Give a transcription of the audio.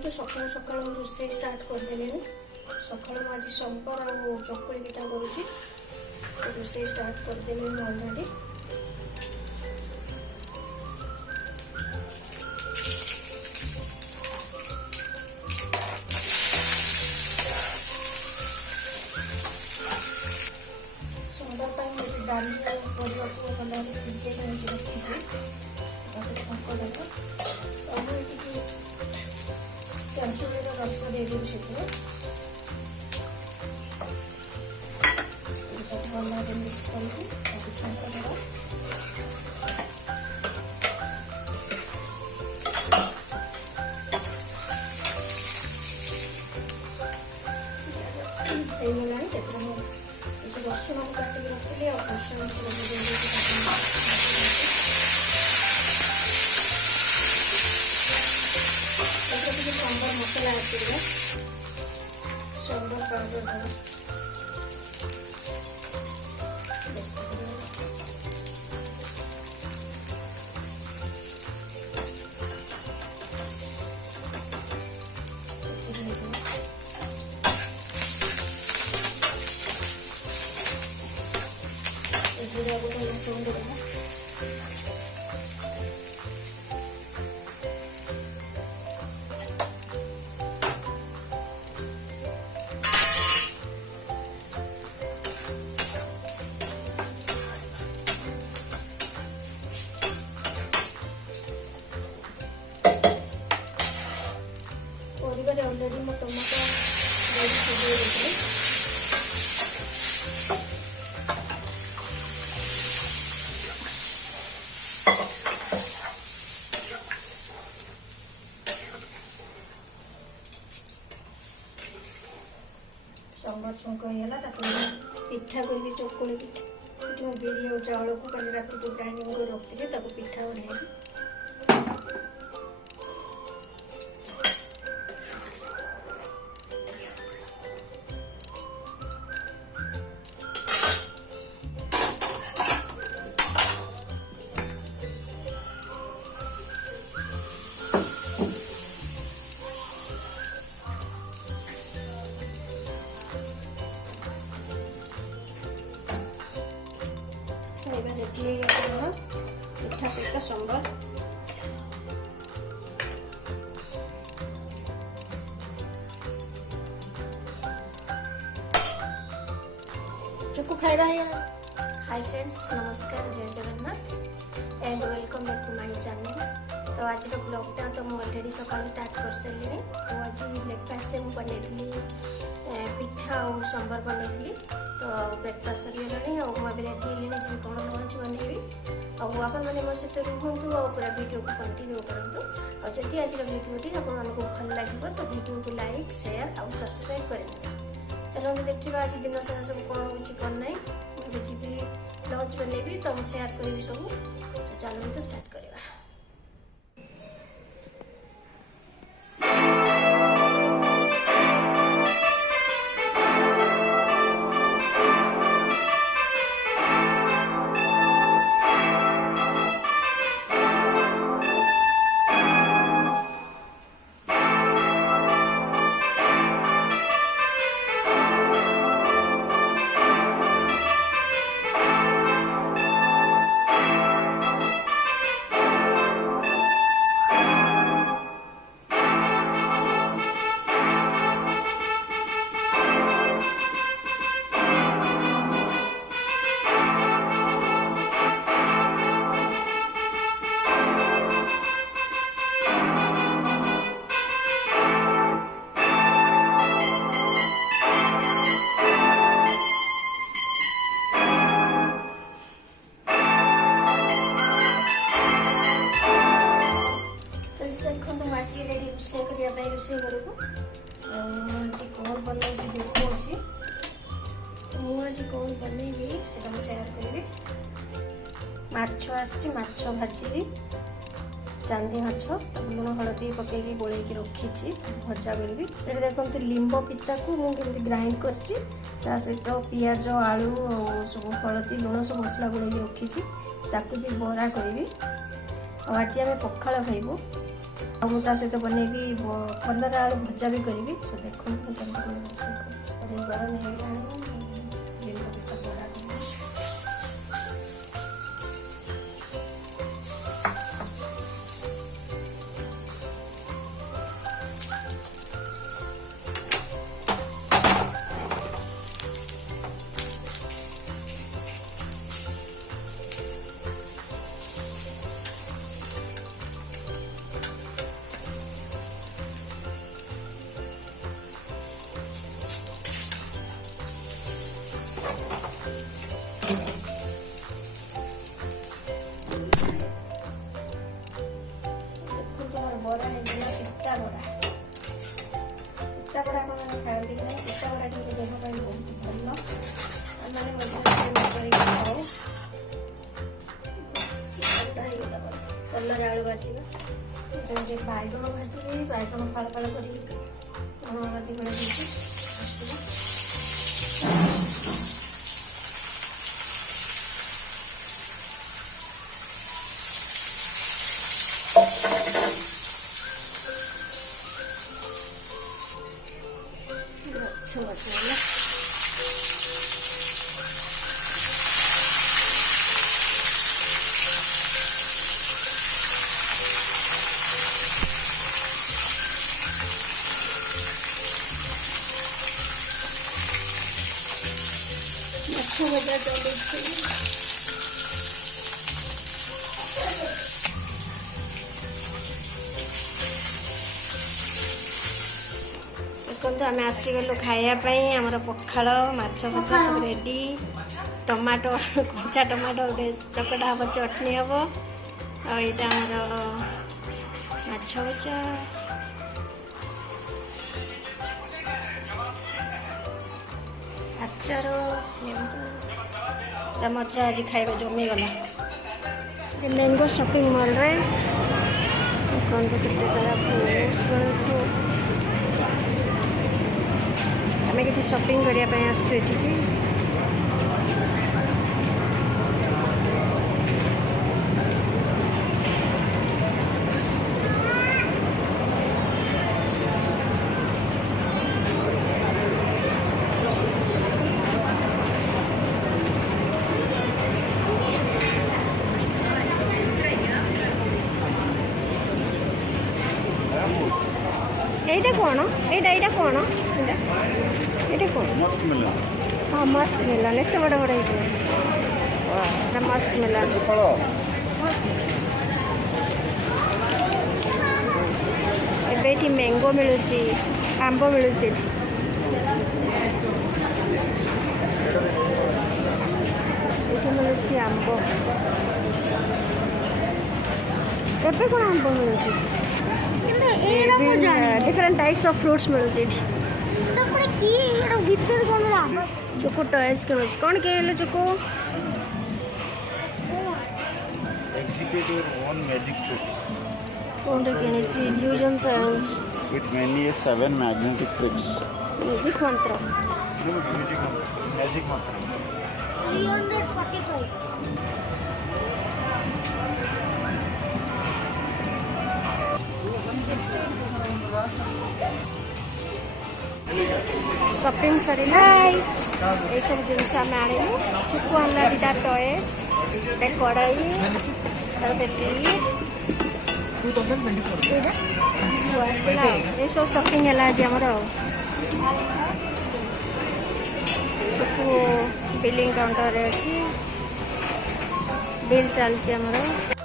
देखो सकाल सकाल रोषे स्टार्ट करदेली सकाल आज सोमवार आ चकुली पिठा करुँची रोषे स्टार्ट करदेली अलरेडी डाली परिवा को भल सीझे रखी छक देव तेंतुली रस देदेवी से भल मिक्स करके छक देव रसुण को काटिक रखी रसुण सांबर मसला ऐड कर सांबर पाउडर जीरा को भून देना परिवार ऑलरेडी मो टमाटो सांबर छुंक होगा पिठा करी चकुली पिठा बिरी और चाउल को कल रात को ग्राइंडिंग कर रखी पिठा बनैबी रेडी है पिठा सहित सांबर चुकू खाइबा हाय फ्रेंड्स नमस्कार जय Jagannath and welcome back to my channel. तो आज ब्लॉगटा तो मुझे अलरेडी सकाल स्टार्ट कर सारे तो आज ब्रेकफास्ट में बनई पिठा और सांबर बनई तो ब्रेकफास्ट सरीगलानी रेडी है कौन लंच बनैबी आपण मैंने मो सहित रुहतु और पूरा वीडियो को कंटिन्यू करूँ और जदि आज वीडियोटी आपको भल लगे तो वीडियो को लाइक शेयर और सब्सक्राइब करें। चलो देखा आज दिन सारा सब कौन हो कौन ना मुझे जी लंच बनैबी तो मुझे शेयर करी सब चलो तो स्टार्ट करवा। रोषे करने रोषे घर को कौन बन देखी मुझे कौन बनैबी से शेयर करी माछ आछ भाजी चांदी माछ लुण हलदी पकईकि गोलैक रखी भजा करी ये देखते लिंब पिता को मुझे ग्राइंड कर सहित पियाज आलू सब हलदी लुण सब मसला गोलैक रखी भी बरा करी आज आम पखाड़ खाइबू मुझे सहित बनैबी कलर आलू भजा भी करी। तो देखो केमती गरम हो बड़ा है पिता बड़ा खाती ना पिता बड़ा देह बहुत भल मैंने खाऊ कलर आलू भाजी बैगन भाजी बैगन फाड़ फाड़ कर मसाला अच्छा भजा चलुଛି देखो आम आसीगलु खायापी आमर पखाड़ माछ भजा सब रेडी टमाटो कच्चा टमाटो गोटे चकटा हम चटनी हम आईटा आमर माछ भजा आचार निम्बू मजा आज खाଇବା जमीगला मैंगो शॉपिंग मॉल रे केते सारा फ्रूट्स मिलुछु आम कि शॉपिंग करने आसुँ এইটা কোন এইটা কোন এটা কোন মস্ক মেলন হ্যাঁ মস্ক মেলন এত বড় বড় হইছে ওয়া এটা মস্ক মেলন ফল ଏବେ ଏଠି ମ୍ୟାଙ୍ଗୋ ମିଳୁଛି ଆମ୍ବ ମିଳୁଛି ଏଠି ମିଳୁଛି ଆମ୍ବ ଏବେ କ'ଣ ଆମ୍ବ ମିଳୁଛି डिफरेंट टाइप्स ऑफ फ्रूट्स मिलुଛି ଭିତରେ କ'ଣ ଚୋକୋ ଟଏସ୍ କିଣୁଛି କ'ଣ କିଣିଲେ ଚୋକୋ execute your own magic trick କ'ଣଟେ କିଣିଛି illusion science with many 7 magnetic tricks music मंत्र magic mantra 345 शॉपिंग सरिला ये सब जिनस आम आणिलु चुकु आनला दुटा टॉयज कड़ाई आसला ये सब शॉपिंग है आज आमर चुकु बिलिंग काउंटर अच्छी बिल चलती आमर